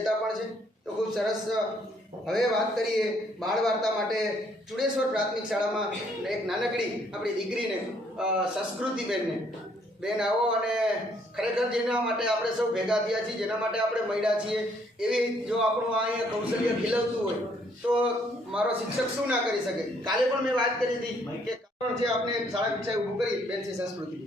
વિજેતા પણ છે। તો ખૂબ સરસ। હવે વાત કરીએ બાળ વાર્તા માટે ચુડેશ્વર પ્રાથમિક શાળામાં એક નાનકડી આપણી દીકરીને સંસ્કૃતિબેનને। બેન આવો, અને ખરેખર જેના માટે આપણે સૌ ભેગા થયા છીએ, જેના માટે આપણે મળ્યા છીએ, એવી જો આપણું આ અહીંયા કૌશલ્ય ખીલવતું હોય તો મારો શિક્ષક શું ના કરી શકે। કાલે પણ મેં વાત કરી હતી કે કારણ છે આપણે શાળા કક્ષાએ ઊભું કરી બેન છે સંસ્કૃતિ।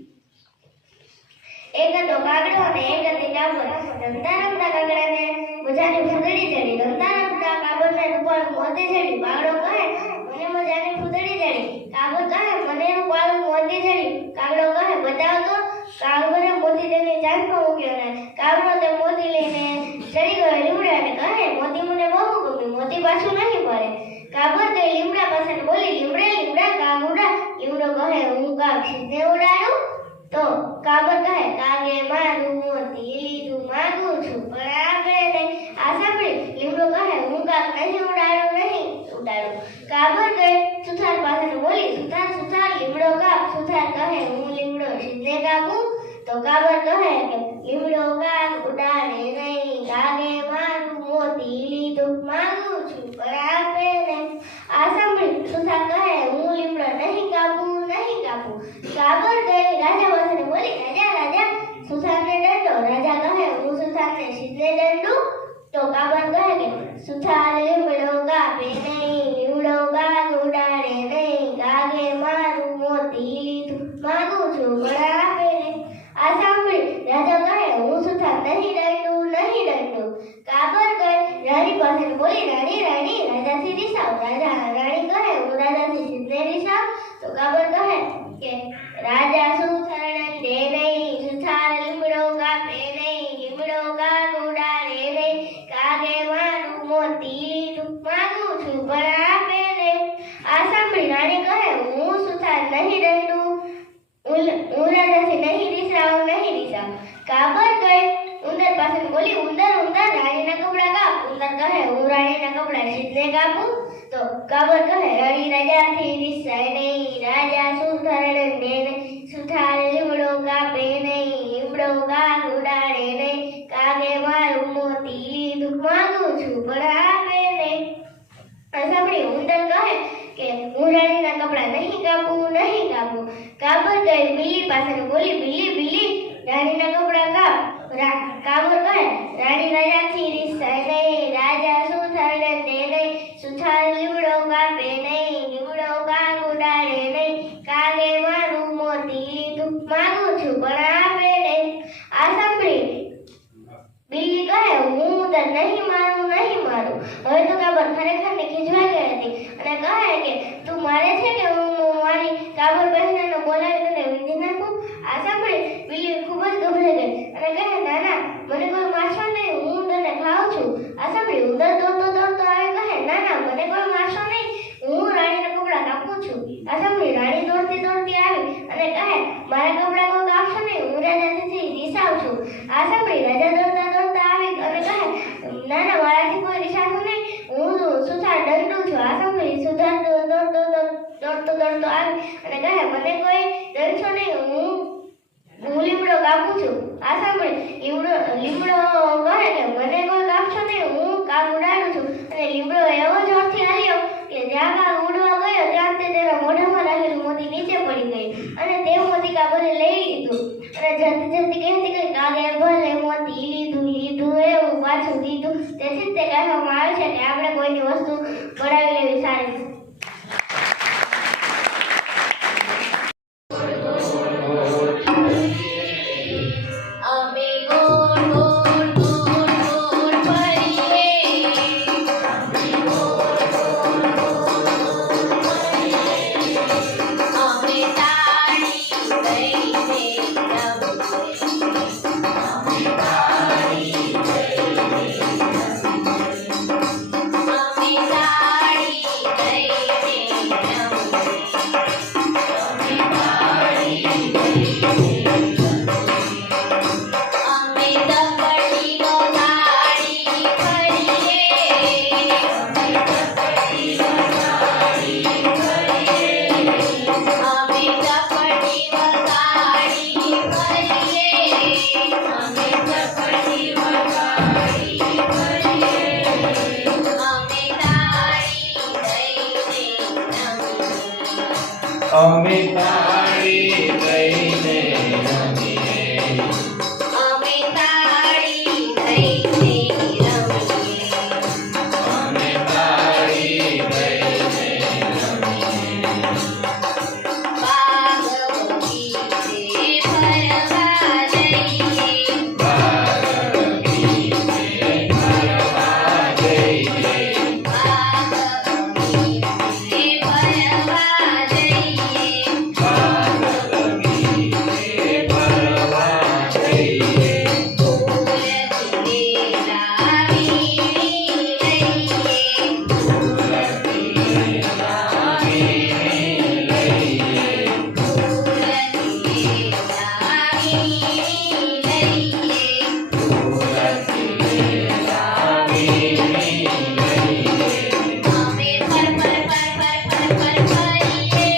एक तो कागड़ो ने एक હતી કાબર રમતા રમતા કાગડાને મજાની ફૂદડી ચડી રમતા રમતા કાબરને ઉપર મોતી ચડી કાગડો કહે મને મજાની ફૂદડી ચડી કાબર કહે મને ઉપર મોતી ચડી કાગડો કહે બતાવ તો કાબરે મોતી તેની ચાંચમાં મૂક્યો ને કાગડો તે મોતી લઈને ચડી ગયો લીમડાને કહે મોતી મને બહુ ગમ્યું મોતી પાછું નહીં પડે કાબર તે લીમડા પાસે બોલી લીમડા લીમડા કાગડા લીમડો કહે હું કાગ ખીજને ઉડાડું तो काबर कहे कागे मारू मोती लीधु मांगू छू पण आपणे नहीं आ सांभळी લીમડો કહે હું કાગ નહીં ઉડાડું કાબર ગઈ સુથાર પાસે બોલી સુથાર સુથાર લીમડો કાપ સુથાર કહે હું લીમડો સીધે કાપું તો કાબર કહે કે લીમડો કાગ ઉડાડે નહીં કાગે મારું મોતી લીધું માગું છું પણ આપે નહીં આ સાંભળી સુથાર કહે હું લીમડો નહીં કાપું काबर गई राजा પાસે બોલી રાજા રાજા સુથારને દંડો રાજા કહે હું સુથારને સીધે દંડું તો કાબર કહે કે સુથાર લીમડો કાપે નહીં લીમડો કાગ ઉડાડે નહીં કાગે મારું મોતી લીધું માગું છું પણ આપે નહીં આ સાંભળી રાજા કહે હું સુથાર નહીં દંડું કાબર ગઈ રાણી પાસે બોલી રાણી રાણી રાજાથી રીસાવ રાજા રાણી કહે હું રાજાથી સીધે રીસાવ તો કાબર કહે કે राजा सुथार दे नहीं सुथार લીમડો કાપે નહીં લીમડો કાગ ઉડાડે નહીં કાગે મારું મોતી લીધું માગું છું પણ આપે નહીં આ સાંભળી રાણી કહે હું સુથાર નહીં દંડું હું રાજાથી નહીં રીસાવ કાબર ગઈ ઉંદર પાસે બોલી ઉંદર ઉંદર રાણીના કપડા કાપ ઉંદર કહે હું રાણીના કપડા સીધે કાપું તો કાબર કહે રાણી રાજાથી રીસાય નહીં રાજા સુથારને દે નહીં સુથાર લીમડો કાપે નહીં લીમડો કાગ ઉડાડે નહીં કાગે મારું મોતી લીધું માગું છું પણ આપે નહીં સાંભળી ઉંદર કહે કે હું રાણીના કપડા નહીં કાપું કાબર ગઈ બિલ્લી પાસે બોલી બિલ્લી બિલ્લી રાણીના કપડા કાપ કાબર કહે રાણી રાજાથી રીસાય નહીં રાજા સુથારને દે નહીં સુથાર લીમડો કાપે નહીં લીમડો કાગ ઉડાડે નહીં કાગે મારું મોતી લીધું માગું છું પણ આપે નહીં આ સાંભળી બિલ્લી કહે હું ઉંદર નહીં મારું હવે તો કાબર ખરેખરને ખીજવાઈ ગઈ હતી અને કહે કે તું મારે છે કે હું મારી કાબર બહેનને બોલાવી તને વીંધી નાખું આ સાંભળી બિલ્લી ખૂબ જ ગભરાઈ ગઈ અને કહે ના ના મને કોઈ મારશો નહીં હું તને ખાઉં છું આ સાંભળી ઉંદર દોડતો આવે કહે ના ના મને કોઈ મારશો નહીં હું રાણીના કપડા કાપું છું આ સાંભળી રાણી દોડતી આવી અને કહે મારા કપડા કોઈ કાપશો નહીં હું રાજાથી રીસાવ છું આ સાંભળી રાજા દોડતા આવી અને કહે ના ના મારાથી કોઈ રીસાતું નહીં હું સુથાર દંડું છું આ સાંભળી સુથાર દોડતો આવી અને કહે મને કોઈ દંડશો નહીં હું લીમડો કાપું છું આ સાંભળી લીમડો કહે કે મને કોઈ કાપશો નહીં હું કાગ ઉડાડું છું અને લીમડો એવો જોરથી હાલ્યો કે જ્યાં કાગ ઉડવા ગયો ત્યાં તે તેના મોઢામાં રાખેલું મોતી નીચે પડી ગઈ અને તે મોતી કાબરે લઈ લીધું અને જલ્દી કહેતી ગઈ કાગે ભલે મોતી લીધું એવું પાછું દીધું તેથી તે કહેવામાં આવે છે કે આપણે કોઈની વસ્તુ પડાવી લેવી સારી છે। અમે તાળી દઈને રમીએ. અમે તાળી દઈને રમીએ. અમે તાળી દઈને રમીએ. બાગ બગીચે ફરવા જઈએ. બાગ બગીચે ફરવા જઈએ. બાગ બગીચે ફરવા જઈએ. બાગ બગીચે ફરવા જઈએ. ફૂલ ખીલેલા વીણી લઈએ. ફૂલ ખીલેલા વીણી લઈએ. ફૂલ ખીલેલા વીણી લઈએ. ફૂલ ખીલેલા વીણી લઈએ. અમે પર પર પર પર પર પર ફરીએ.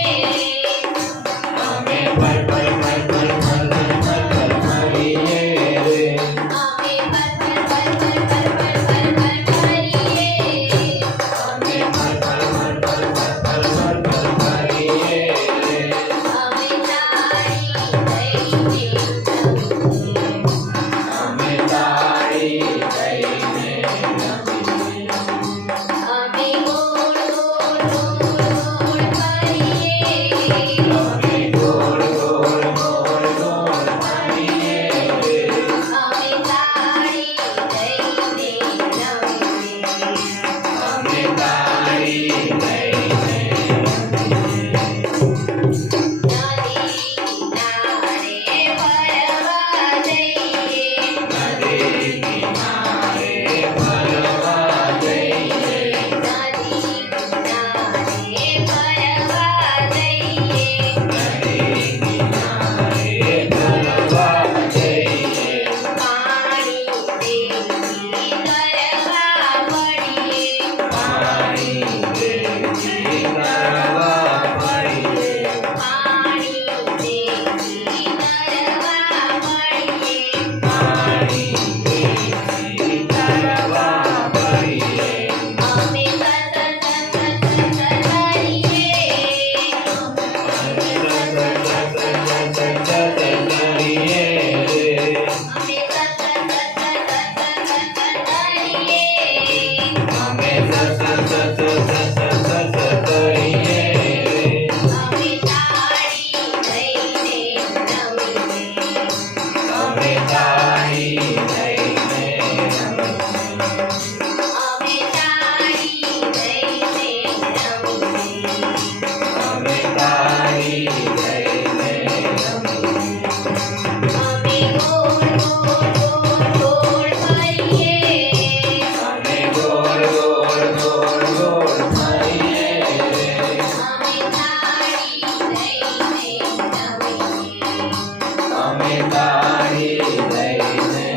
અમે પર પર પર પર પર પર પર ફરીએ રે. અમે પર પર પર પર પર પર પર પર ફરીએ. અમે પર પર પર પર પર પર પર પર ફરીએ રે. અમે તાળી દઈને રમીએ. અમે તાળી દઈને રમીએ. અમે ગોળ ગોળ ગોળ ગોળ ફરીએ. અમે ગોળ ગોળ ગોળ ગોળ ફરીએ રે. અમે તાળી દઈને રમીએ. અમે તાળી દઈને રમીએ. નદી કિનારે ફરવા જઈએ. નદી કિનારે ફરવા જઈએ. નદી કિનારે ફરવા જઈએ. નદી કિનારે ફરવા જઈએ. પાણી દેખી તરવા પડીએ. પાણી દેખી તરવા પડીએ. પાણી દેખી તરવા પડીએ. પાણી દેખી તરવા પડીએ. અમે સત સત સત સત કરીએ. અમે અમે તાળી દઈને રમીએ. અમે તાળી દઈને રમીએ. અમે તાળી દઈને રમીએ. અમે તાળી દઈને રમીએ. અમે ગોળ ગોળ ગોળ ગોળ ફરીએ. અમે ગોળ ગોળ ગોળ ગોળ ફરીએ રે. અમે તાળી દઈને રમીએ. અમે તાળી દઈને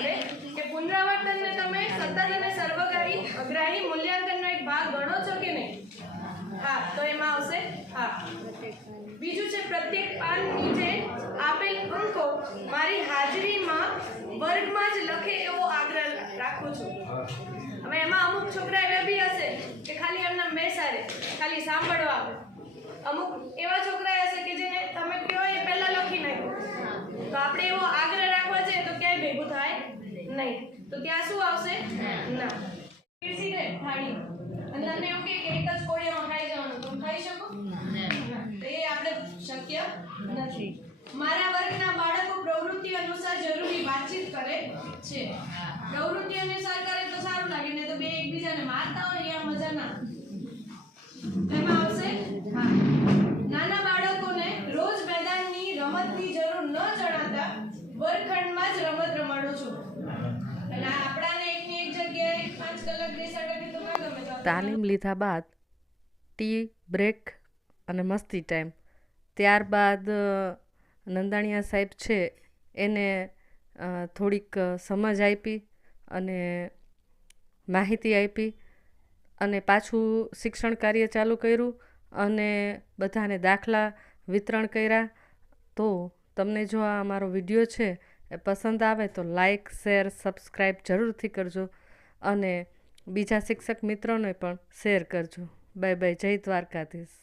આપણે કે પુનરાવર્તનને તમે સતત અને સર્વગ્રાહી મૂલ્યાંકનનો એક ભાગ ગણો છો કે નહીં? હા, તો એમાં આવશે હા. બીજું છે પ્રત્યેક પાન નીચે આપેલ અંકો મારી હાજરીમાં વર્ગમાં જ લખે એવો આગ્રહ રાખું છું. હવે એમાં અમુક છોકરા એવા બી હશે કે ખાલી એમના બેસાડે, ખાલી સાંભળવા આવે. અમુક એવા છોકરા હશે કે જેને તમે કહો એ પહેલા લખી નાખ્યું. તો આપણે એવો આગ્રહ રાખવા છે તો ક્યાંય ભેગું થાય નહીં. તો ત્યાં શું આવશે? ના. પીરસી દે થાળી અને તમને એવું કે એક જ કોળિયામાં ખાઈ જવાનું, તમે ખાઈ શકો? તો એ આપણે શક્ય નથી. મારા વર્ગના બાળકો પ્રવૃત્તિ અનુસાર જરૂરી વાતચીત કરે છે. પ્રવૃત્તિ અનુસાર કરે તો સારું લાગે, ને તો બે એકબીજાને મારતા હોય એ મજા ના. એમાં આવશે હા. નાના બાળકોને રોજ મેદાનની રમતની જરૂર ન જણાતા વર્ગખંડમાં જ રમત રમાડું છું. અને આપણાને એકની એક જગ્યાએ 5 કલાક બેસાડવાની તો ના ગમે. તાલીમ લીધા બાદ ટી બ્રેક અને મસ્તી ટાઈમ, ત્યારબાદ નંદાણીયા સાહેબ છે એને થોડીક સમજ આપી અને માહિતી આપી અને પાછું શિક્ષણ કાર્ય ચાલુ કર્યું અને બધાને દાખલા વિતરણ કર્યા. તો તમને જો આ અમારો વિડીયો છે એ પસંદ આવે તો લાઈક, શેર, સબસ્ક્રાઈબ જરૂરથી કરજો અને બીજા શિક્ષક મિત્રોને પણ શેર કરજો. Bye bye. જય દ્વારકાધીશ.